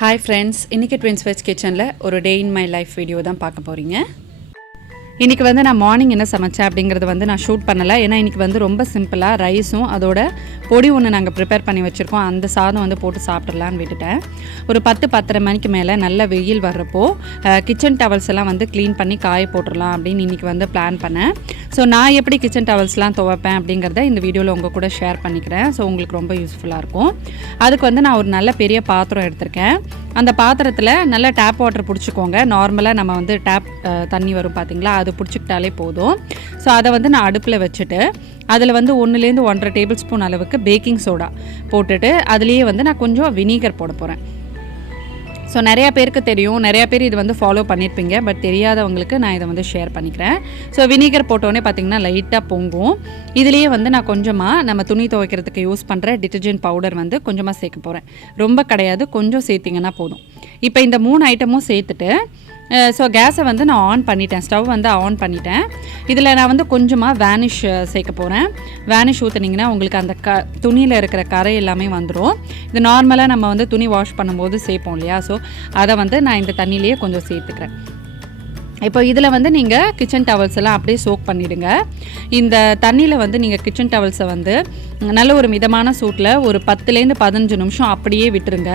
Hi friends, இன்றைக்கி twins veg கிச்சனில் ஒரு டே இன் மை லைஃப் வீடியோ தான் பார்க்க போகிறீங்க. இன்றைக்கி நான் மார்னிங் என்ன சமைச்சேன் அப்படிங்கிறத நான் ஷூட் பண்ணலை. ஏன்னா இன்றைக்கி ரொம்ப சிம்பிளாக ரைஸும் அதோட பொடி ஒன்று நாங்கள் ப்ரிப்பேர் பண்ணி வச்சுருக்கோம். அந்த சாதம் போட்டு சாப்பிட்றலான்னு விட்டுட்டேன். ஒரு 10-10:30 மணிக்கு மேலே நல்ல வெயில் வர்றப்போ கிச்சன் டவல்ஸ் எல்லாம் க்ளீன் பண்ணி காய போட்டுடலாம் அப்படின்னு இன்றைக்கி பிளான் பண்ணேன். ஸோ நான் எப்படி கிச்சன் டவல்ஸ்லாம் துவைப்பேன் அப்படிங்கிறத இந்த வீடியோவில் உங்கள் கூட ஷேர் பண்ணிக்கிறேன். ஸோ உங்களுக்கு ரொம்ப யூஸ்ஃபுல்லாக இருக்கும். அதுக்கு நான் ஒரு நல்ல பெரிய பாத்திரம் எடுத்திருக்கேன். அந்த பாத்திரத்தில் நல்ல டேப் வாட்டர் பிடிச்சிக்கோங்க. நார்மலாக நம்ம டேப் தண்ணி வரும் பார்த்திங்களா, அது பிடிச்சிக்கிட்டாலே போதும். ஸோ அதை நான் அடுப்பில் வச்சுட்டு அதில் 1லேருந்து 1.5 டேபிள் ஸ்பூன் அளவுக்கு பேக்கிங் சோடா போட்டுட்டு அதுலேயே நான் கொஞ்சம் வினிகர் போட போகிறேன். ஸோ நிறையா பேருக்கு தெரியும், நிறையா பேர் இது ஃபாலோ பண்ணியிருப்பீங்க. பட் தெரியாதவங்களுக்கு நான் இதை ஷேர் பண்ணிக்கிறேன். ஸோ வினிகர் போட்டோன்னே பார்த்திங்கன்னா லைட்டாக பொங்கும். இதுலேயே நான் கொஞ்சமாக நம்ம துணி துவைக்கிறதுக்கு யூஸ் பண்ணுற டிட்டர்ஜென்ட் பவுடர் கொஞ்சமாக சேர்க்க போகிறேன். ரொம்ப கிடையாது, கொஞ்சம் சேர்த்திங்கன்னா போதும். இப்போ இந்த 3 ஐட்டமும் சேர்த்துட்டு ஸோ கேஸை நான் ஆன் பண்ணிட்டேன். ஸ்டவ் ஆன் பண்ணிட்டேன். இதில் நான் கொஞ்சமாக வேனிஷ் சேர்க்க போகிறேன். வேனிஷ் ஊற்றுனீங்கன்னா உங்களுக்கு அந்த துணியில் இருக்கிற கரை எல்லாமே வந்துடும். இது நார்மலாக நம்ம துணி வாஷ் பண்ணும்போது சேர்ப்போம் இல்லையா, ஸோ அதை நான் இந்த தண்ணியிலேயே கொஞ்சம் சேர்த்துக்கிறேன். இப்போ இதில் நீங்கள் கிச்சன் டவல்ஸ் எல்லாம் அப்படியே சோக் பண்ணிவிடுங்க. இந்த தண்ணியில் நீங்கள் கிச்சன் டவல்ஸை நல்ல ஒரு மிதமான சூட்டில் ஒரு 10லேருந்து 15 நிமிஷம் அப்படியே விட்டுருங்க.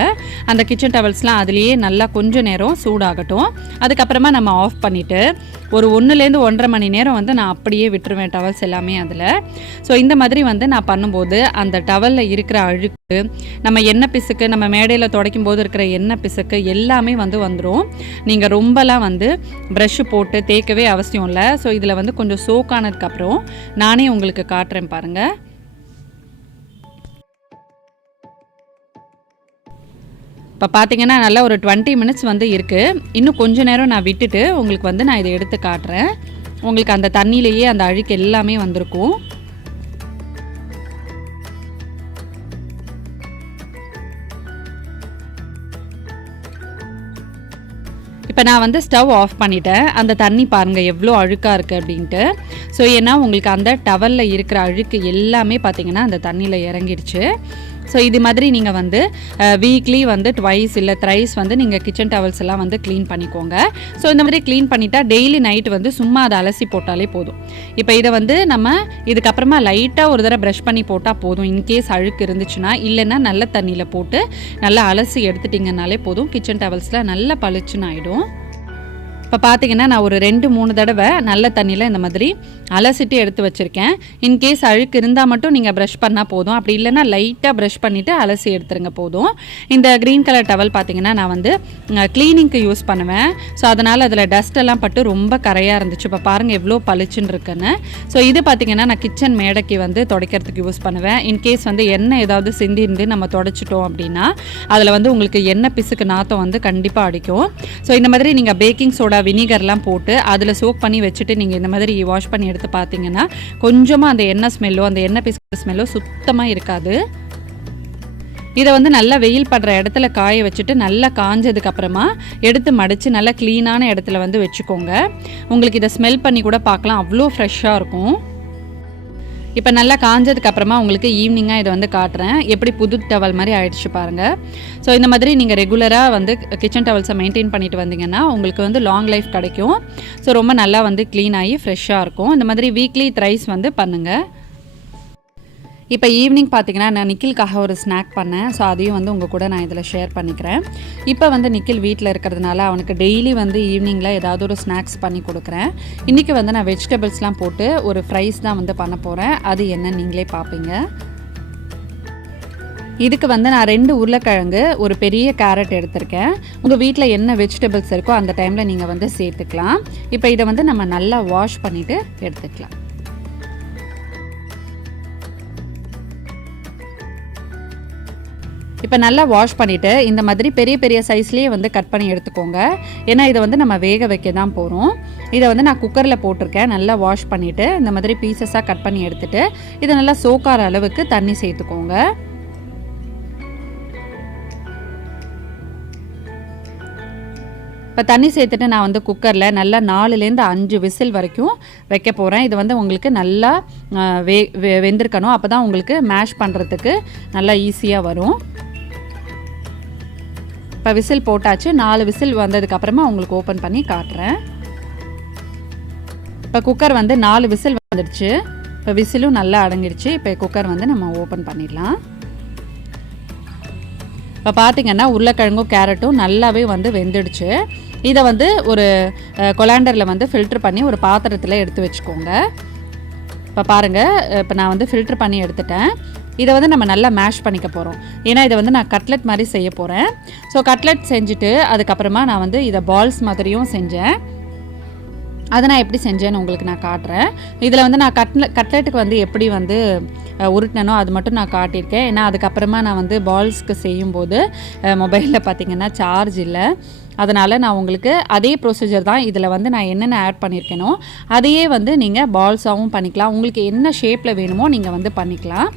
அந்த கிச்சன் டவல்ஸ்லாம் அதுலேயே நல்லா கொஞ்சம் நேரம் சூடாகட்டும். அதுக்கப்புறமா நம்ம ஆஃப் பண்ணிவிட்டு ஒரு 1லேருந்து 1.5 மணி நேரம் நான் அப்படியே விட்டுருவேன் டவல்ஸ் எல்லாமே அதில். ஸோ இந்த மாதிரி நான் பண்ணும்போது அந்த டவலில் இருக்கிற அழுக்கு, நம்ம எண்ணெய் பிசுக்கு, நம்ம மேடையில் துடைக்கும் போது இருக்கிற எண்ணெய் பிசுக்கு எல்லாமே வந்துடும். நீங்கள் ரொம்பலாம் ப்ரஷ் போட்டு தேய்க்கவே அவசியம் இல்லை. ஸோ இதில் கொஞ்சம் சோக்கானதுக்கப்புறம் நானே உங்களுக்கு காட்டுறேன் பாருங்கள். இப்போ பார்த்தீங்கன்னா நல்லா ஒரு 20 மினிட்ஸ் இருக்குது. இன்னும் கொஞ்சம் நேரம் நான் விட்டுட்டு உங்களுக்கு நான் இதை எடுத்து காட்டுறேன். உங்களுக்கு அந்த தண்ணியிலேயே அந்த அழுக்கு எல்லாமே வந்திருக்கும். இப்போ நான் ஸ்டவ் ஆஃப் பண்ணிட்டேன். அந்த தண்ணி பாருங்கள் எவ்வளோ அழுக்காக இருக்குது அப்படின்ட்டு. ஸோ ஏன்னா உங்களுக்கு அந்த டவலில் இருக்கிற அழுக்கு எல்லாமே பார்த்திங்கன்னா அந்த தண்ணியில் இறங்கிடுச்சு. ஸோ இது மாதிரி நீங்கள் வீக்லி ட்வைஸ் இல்லை த்ரைஸ் நீங்கள் கிச்சன் டவல்ஸ் எல்லாம் க்ளீன் பண்ணிக்கோங்க. ஸோ இந்த மாதிரி க்ளீன் பண்ணிட்டா டெய்லி நைட்டு சும்மா அதை அலசி போட்டாலே போதும். இப்போ இதை நம்ம இதுக்கப்புறமா லைட்டாக ஒரு தடவை ப்ரஷ் பண்ணி போட்டால் போதும். இன்கேஸ் அழுக்கு இருந்துச்சுன்னா, இல்லைன்னா நல்ல தண்ணியில் போட்டு நல்லா அலசி எடுத்துட்டிங்கனாலே போதும். கிச்சன் டவல்ஸில் நல்லா பளிச்சுன்னு ஆகிடும். இப்போ பார்த்தீங்கன்னா நான் ஒரு 2-3 தடவை நல்ல தண்ணியில் இந்த மாதிரி அலசிட்டு எடுத்து வச்சுருக்கேன். இன்கேஸ் அழுக்கு இருந்தால் மட்டும் நீங்கள் ப்ரஷ் பண்ணால் போதும். அப்படி இல்லைன்னா லைட்டாக ப்ரஷ் பண்ணிவிட்டு அலசி எடுத்துருங்க போதும். இந்த க்ரீன் கலர் டவல் பார்த்திங்கன்னா நான் க்ளீனிங்க்கு யூஸ் பண்ணுவேன். ஸோ அதனால் அதில் டஸ்ட் எல்லாம் பட்டு ரொம்ப கரையாக இருந்துச்சு. இப்போ பாருங்கள் எவ்வளோ பளிச்சுன்னு இருக்குன்னு. ஸோ இது பார்த்திங்கன்னா நான் கிச்சன் மேடைக்கு துடைக்கிறதுக்கு யூஸ் பண்ணுவேன். இன்கேஸ் எண்ணெய் ஏதாவது சிந்திருந்து நம்ம துடைச்சிட்டோம் அப்படின்னா அதில் உங்களுக்கு எண்ணெய் பிசுக்கு நாத்தம் கண்டிப்பாக அடிக்கும். ஸோ இந்த மாதிரி நீங்கள் பேக்கிங் சோடா, வினிகர்லாம் போட்டு அதில் சோக் பண்ணி வச்சுட்டு நீங்கள் இந்த மாதிரி வாஷ் பண்ணி எடுத்து பார்த்தீங்கன்னா கொஞ்சமாக அந்த எண்ணெய் ஸ்மெல்லோ அந்த எண்ணெய் பிசுக்கு ஸ்மெல்லோ சுத்தமாக இருக்காது. இதை நல்லா வெயில் படுற இடத்துல காய வச்சுட்டு நல்லா காஞ்சதுக்கப்புறமா எடுத்து மடித்து நல்லா க்ளீனான இடத்துல வச்சுக்கோங்க. உங்களுக்கு இதை ஸ்மெல் பண்ணி கூட பார்க்கலாம், அவ்வளோ ஃப்ரெஷ்ஷாக இருக்கும். இப்போ நல்லா காஞ்சதுக்கப்புறமா உங்களுக்கு ஈவினிங்காக இதை காட்டுறேன். எப்படி புது டவல் மாதிரி ஆயிடுச்சு பாருங்கள். ஸோ இந்த மாதிரி நீங்கள் ரெகுலராக கிச்சன் டவல்ஸை மெயின்டைன் பண்ணிட்டு வந்தீங்கன்னா உங்களுக்கு லாங் லைஃப் கிடைக்கும். ஸோ ரொம்ப நல்லா க்ளீன் ஆகி ஃப்ரெஷ்ஷாக இருக்கும். இந்த மாதிரி வீக்லி த்ரைஸ் பண்ணுங்கள். இப்போ ஈவினிங் பார்த்திங்கன்னா நான் நிக்கிலுக்காக ஒரு ஸ்நாக் பண்ணேன். ஸோ அதையும் உங்கள் கூட நான் இதில் ஷேர் பண்ணிக்கிறேன். இப்போ நிக்கில் வீட்டில் இருக்கிறதுனால அவனுக்கு டெய்லி ஈவினிங்கில் ஏதாவது ஒரு ஸ்நாக்ஸ் பண்ணி கொடுக்குறேன். இன்றைக்கி நான் வெஜிடபிள்ஸ்லாம் போட்டு ஒரு ஃப்ரைஸ் தான் பண்ண போகிறேன். அது என்னன்னு நீங்களே பார்ப்பீங்க. இதுக்கு நான் 2 உருளைக்கிழங்கு, ஒரு பெரிய கேரட் எடுத்திருக்கேன். உங்கள் வீட்டில் என்ன வெஜிடபிள்ஸ் இருக்கோ அந்த டைமில் நீங்கள் சேர்த்துக்கலாம். இப்போ இதை நம்ம நல்லா வாஷ் பண்ணிவிட்டு எடுத்துக்கலாம். இப்போ நல்லா வாஷ் பண்ணிவிட்டு இந்த மாதிரி பெரிய பெரிய சைஸ்லேயே கட் பண்ணி எடுத்துக்கோங்க. ஏன்னா இதை நம்ம வேக வைக்க தான் போகிறோம். இதை நான் குக்கரில் போட்டிருக்கேன். நல்லா வாஷ் பண்ணிவிட்டு இந்த மாதிரி பீசஸாக கட் பண்ணி எடுத்துகிட்டு இதை நல்லா சோக்கார அளவுக்கு தண்ணி சேர்த்துக்கோங்க. இப்போ தண்ணி சேர்த்துட்டு நான் குக்கரில் நல்லா 4லேருந்து 5 விசில் வரைக்கும் வைக்க போகிறேன். இது உங்களுக்கு நல்லா வெந்திருக்கணும். அப்போ தான் உங்களுக்கு மேஷ் பண்ணுறதுக்கு நல்லா ஈஸியாக வரும். இப்போ விசில் போட்டாச்சு. 4 விசில் வந்ததுக்கப்புறமா உங்களுக்கு ஓப்பன் பண்ணி காட்டுறேன். இப்போ குக்கர் வந்து 4 விசில் வந்துடுச்சு. இப்போ விசிலும் நல்லா அடங்கிடுச்சு. இப்போ குக்கர் வந்து நம்ம ஓப்பன் பண்ணிடலாம். இப்போ பார்த்திங்கன்னா உருளைக்கிழங்கும் கேரட்டும் நல்லாவே வந்து வெந்துடுச்சு. இதை வந்து ஒரு கொலாண்டரில் வந்து ஃபில்டர் பண்ணி ஒரு பாத்திரத்தில் எடுத்து வச்சுக்கோங்க. இப்போ பாருங்கள், இப்போ நான் வந்து ஃபில்டர் பண்ணி எடுத்துட்டேன். இதை வந்து நம்ம நல்லா மேஷ் பண்ணிக்க போகிறோம். ஏன்னா இதை வந்து நான் கட்லெட் மாதிரி செய்ய போகிறேன். ஸோ கட்லெட் செஞ்சுட்டு அதுக்கப்புறமா நான் வந்து இதை பால்ஸ் மாதிரியும் செஞ்சேன். அதை நான் எப்படி செஞ்சேன்னு உங்களுக்கு நான் காட்டுறேன். இதில் வந்து நான் கட்லெட்டுக்கு வந்து எப்படி வந்து உருட்டினோ அது மட்டும் நான் காட்டியிருக்கேன். ஏன்னா அதுக்கப்புறமா நான் வந்து பால்ஸ்க்கு செய்யும்போது மொபைலில் பார்த்திங்கன்னா சார்ஜ் இல்லை. அதனால் நான் உங்களுக்கு அதே ப்ரொசீஜர் தான் இதில் வந்து நான் என்னென்ன ஆட் பண்ணியிருக்கேனோ அதையே வந்து நீங்கள் பால்ஸாகவும் பண்ணிக்கலாம். உங்களுக்கு என்ன ஷேப்பில் வேணுமோ நீங்கள் வந்து பண்ணிக்கலாம்.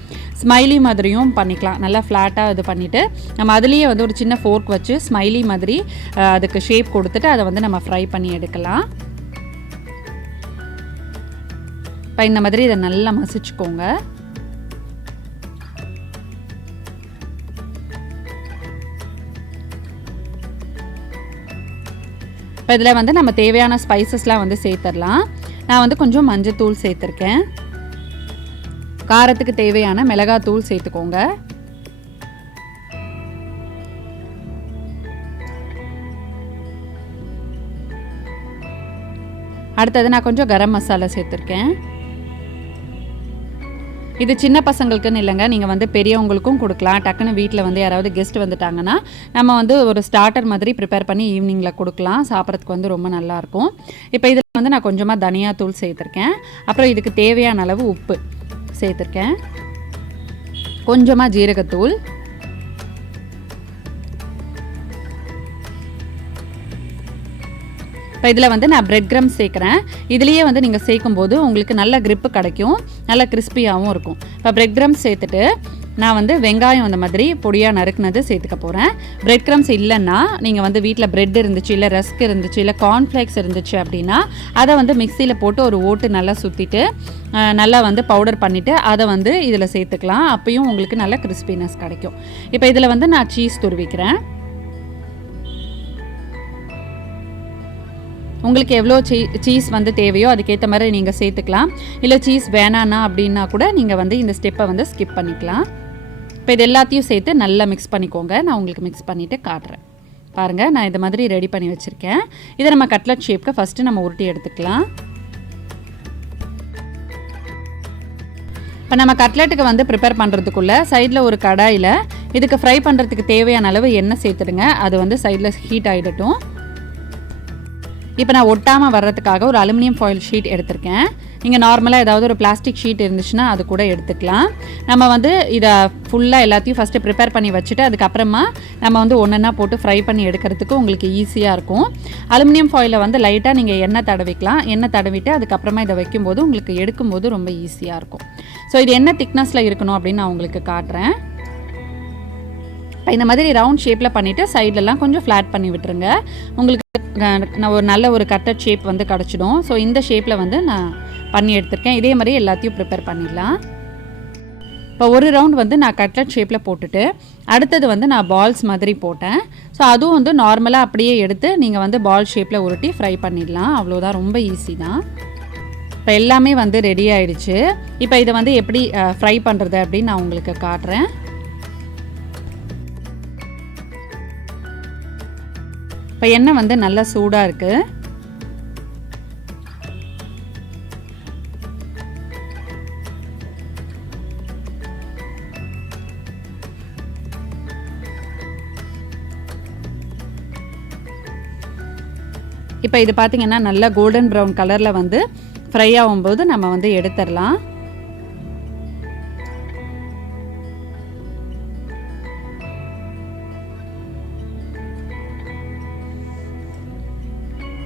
ஸ்மைலி மாதிரியும் பண்ணிக்கலாம். நல்லா ஃப்ளாட்டாக இது பண்ணிவிட்டு நம்ம அதுலேயே வந்து ஒரு சின்ன ஃபோர்க் வச்சு ஸ்மைலி மாதிரி அதுக்கு ஷேப் கொடுத்துட்டு அதை வந்து நம்ம ஃப்ரை பண்ணி எடுக்கலாம். இப்போ இந்த மாதிரி இதை நல்லா மசிச்சுக்கோங்க. இப்போ இதில் வந்து நம்ம தேவையான ஸ்பைசஸ்லாம் வந்து சேர்த்துடலாம். நான் வந்து கொஞ்சம் மஞ்சத்தூள் சேர்த்துருக்கேன். காரத்துக்கு தேவையான மிளகாத்தூள் சேர்த்துக்கோங்க. அடுத்தது நான் கொஞ்சம் கரம் மசாலா சேர்த்துருக்கேன். இது சின்ன பசங்களுக்குன்னு இல்லைங்க, நீங்கள் வந்து பெரியவங்களுக்கும் கொடுக்கலாம். டக்குன்னு வீட்டில் வந்து யாராவது கெஸ்ட் வந்துட்டாங்கன்னா நம்ம வந்து ஒரு ஸ்டார்டர் மாதிரி ப்ரிப்பேர் பண்ணி ஈவினிங்கில் கொடுக்கலாம். சாப்பிட்றதுக்கு வந்து ரொம்ப நல்லாயிருக்கும். இப்போ இதில் வந்து நான் கொஞ்சமாக தனியாத்தூள் சேர்த்துருக்கேன். அப்புறம் இதுக்கு தேவையான அளவு உப்பு சேர்த்துருக்கேன். கொஞ்சமாக ஜீரகத்தூள், இப்போ இதில் வந்து நான் பிரெட் க்ரம்ஸ் சேர்க்குறேன். இதுலேயே வந்து நீங்கள் சேர்க்கும்போது உங்களுக்கு நல்ல க்ரிப்பு கிடைக்கும், நல்ல கிறிஸ்பியாகவும் இருக்கும். இப்போ பிரெட் க்ரம்ஸ் சேர்த்துட்டு நான் வந்து வெங்காயம் அந்த மாதிரி பொடியாக நறுக்குனது சேர்த்துக்க போகிறேன். பிரெட் க்ரம்ஸ் இல்லைன்னா நீங்கள் வந்து வீட்டில் பிரெட் இருந்துச்சு, இல்லை ரஸ்க் இருந்துச்சு, இல்லை கார்ன்ஃப்ளேக்ஸ் இருந்துச்சு அப்படின்னா அதை வந்து மிக்சியில் போட்டு ஒரு ஓட்டு நல்லா சுற்றிட்டு நல்லா வந்து பவுடர் பண்ணிவிட்டு அதை வந்து இதில் சேர்த்துக்கலாம். அப்பயும் உங்களுக்கு நல்ல கிறிஸ்பினஸ் கிடைக்கும். இப்போ இதில் வந்து நான் சீஸ் துருவிக்கிறேன். உங்களுக்கு எவ்வளோ சீஸ் வந்து தேவையோ அதுக்கேற்ற மாதிரி நீங்கள் சேர்த்துக்கலாம். இல்லை சீஸ் வேணான்னா அப்படின்னா கூட நீங்கள் வந்து இந்த ஸ்டெப்பை வந்து ஸ்கிப் பண்ணிக்கலாம். இப்போ இது எல்லாத்தையும் சேர்த்து நல்லா மிக்ஸ் பண்ணிக்கோங்க. நான் உங்களுக்கு மிக்ஸ் பண்ணிவிட்டு காட்டுறேன். பாருங்கள், நான் இது மாதிரி ரெடி பண்ணி வச்சுருக்கேன். இதை நம்ம கட்லட் ஷேப்க்கு ஃபஸ்ட்டு நம்ம உருட்டி எடுத்துக்கலாம். இப்போ நம்ம கட்லெட்டுக்கு வந்து ப்ரிப்பேர் பண்ணுறதுக்குள்ளே சைடில் ஒரு கடாயில் இதுக்கு ஃப்ரை பண்ணுறதுக்கு தேவையான அளவு எண்ணெய் சேர்த்துடுங்க. அது வந்து சைடில் ஹீட் ஆகிடட்டும். இப்போ நான் ஒட்டாமல் வர்றதுக்காக ஒரு அலுமினியம் ஃபாயில் ஷீட் எடுத்திருக்கேன். நீங்கள் நார்மலாக ஏதாவது ஒரு பிளாஸ்டிக் ஷீட் இருந்துச்சுன்னா அது கூட எடுத்துக்கலாம். நம்ம வந்து இதை ஃபுல்லாக எல்லாத்தையும் ஃபஸ்ட்டு ப்ரிப்பேர் பண்ணி வச்சுட்டு அதுக்கப்புறமா நம்ம வந்து ஒன்றா போட்டு ஃப்ரை பண்ணி எடுக்கிறதுக்கு உங்களுக்கு ஈஸியாக இருக்கும். அலுமினியம் ஃபாயிலை வந்து லைட்டாக நீங்கள் எண்ணெய் தடவிக்கலாம். எண்ணெய் தடவிட்டு அதுக்கப்புறமா இதை வைக்கும்போது உங்களுக்கு எடுக்கும்போது ரொம்ப ஈஸியாக இருக்கும். ஸோ இது என்ன திக்னஸில் இருக்கணும் அப்படின்னு நான் உங்களுக்கு காட்டுறேன். இப்போ இந்த மாதிரி ரவுண்ட் ஷேப்பில் பண்ணிவிட்டு சைட்லலாம் கொஞ்சம் ஃப்ளாட் பண்ணி விட்டுருங்க. உங்களுக்கு நான் ஒரு நல்ல ஒரு கட்டட் ஷேப் வந்து கிடச்சிடும். ஸோ இந்த ஷேப்பில் வந்து நான் பண்ணி எடுத்திருக்கேன். இதே மாதிரி எல்லாத்தையும் ப்ரிப்பேர் பண்ணிடலாம். இப்போ ஒரு ரவுண்ட் வந்து நான் கட்லட் ஷேப்பில் போட்டுட்டு அடுத்தது வந்து நான் பால்ஸ் மாதிரி போட்டேன். ஸோ அதுவும் வந்து நார்மலாக அப்படியே எடுத்து நீங்கள் வந்து பால் ஷேப்பில் உருட்டி ஃப்ரை பண்ணிடலாம். அவ்வளோதான், ரொம்ப ஈஸி தான். இப்போ எல்லாமே வந்து ரெடி ஆகிடுச்சு. இப்போ இதை வந்து எப்படி ஃப்ரை பண்ணுறது அப்படின்னு நான் உங்களுக்கு காட்டுறேன். இப்போ எண்ணெய் வந்து நல்லா சூடாக இருக்குது. இப்போ இது பார்த்திங்கன்னா நல்லா கோல்டன் ப்ரௌன் கலரில் வந்து ஃப்ரை ஆகும்போது நம்ம வந்து எடுத்துடலாம்.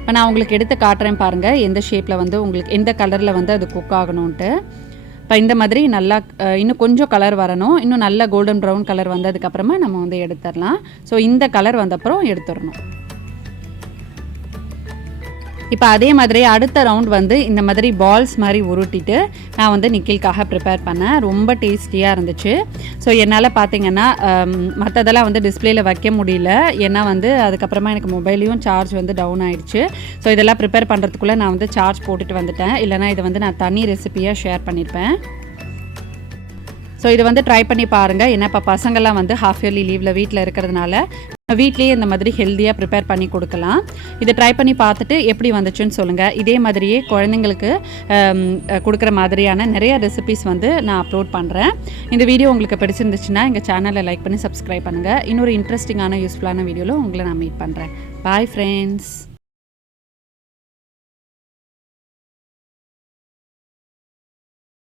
இப்போ நான் உங்களுக்கு எடுத்து காட்டுறேன் பாருங்கள், எந்த ஷேப்பில் வந்து உங்களுக்கு எந்த கலரில் வந்து அது குக் ஆகணுன்ட்டு. இப்போ இந்த மாதிரி நல்லா இன்னும் கொஞ்சம் கலர் வரணும். இன்னும் நல்ல கோல்டன் ப்ரௌன் கலர் வந்ததுக்கப்புறமா நம்ம வந்து எடுத்துடலாம். ஸோ இந்த கலர் வந்தப்புறம் எடுத்துடணும். இப்போ அதே மாதிரி அடுத்த ரவுண்ட் வந்து இந்த மாதிரி பால்ஸ் மாதிரி உருட்டிட்டு நான் வந்து நிக்கிலுக்காக ப்ரிப்பேர் பண்ணேன். ரொம்ப டேஸ்டியாக இருந்துச்சு. ஸோ என்னால் பார்த்தீங்கன்னா மற்றதெல்லாம் வந்து டிஸ்பிளேயில் வைக்க முடியல. ஏன்னா வந்து அதுக்கப்புறமா எனக்கு மொபைலையும் சார்ஜ் வந்து டவுன் ஆகிடுச்சு. ஸோ இதெல்லாம் ப்ரிப்பேர் பண்ணுறதுக்குள்ளே நான் வந்து சார்ஜ் போட்டுட்டு வந்துட்டேன். இல்லைனா இதை வந்து நான் தனி ரெசிபியாக ஷேர் பண்ணியிருப்பேன். ஸோ இது வந்து ட்ரை பண்ணி பாருங்கள். ஏன்னா இப்போ பசங்கள்லாம் வந்து ஹாஃப் இயர்லி லீவில் வீட்டில் இருக்கிறதுனால வீட்லேயே இந்த மாதிரி ஹெல்த்தியாக ப்ரிப்பேர் பண்ணி கொடுக்கலாம். இதை ட்ரை பண்ணி பார்த்துட்டு எப்படி வந்துச்சுன்னு சொல்லுங்கள். இதே மாதிரியே குழந்தைங்களுக்கு கொடுக்குற மாதிரியான நிறைய ரெசிபிஸ் வந்து நான் அப்லோட் பண்ணுறேன். இந்த வீடியோ உங்களுக்கு பிடிச்சிருந்துச்சுன்னா எங்கள் சேனலை லைக் பண்ணி சப்ஸ்கிரைப் பண்ணுங்கள். இன்னொரு இன்ட்ரெஸ்டிங்கான யூஸ்ஃபுல்லான வீடியோவில் உங்களை நான் மீட் பண்ணுறேன். Bye friends.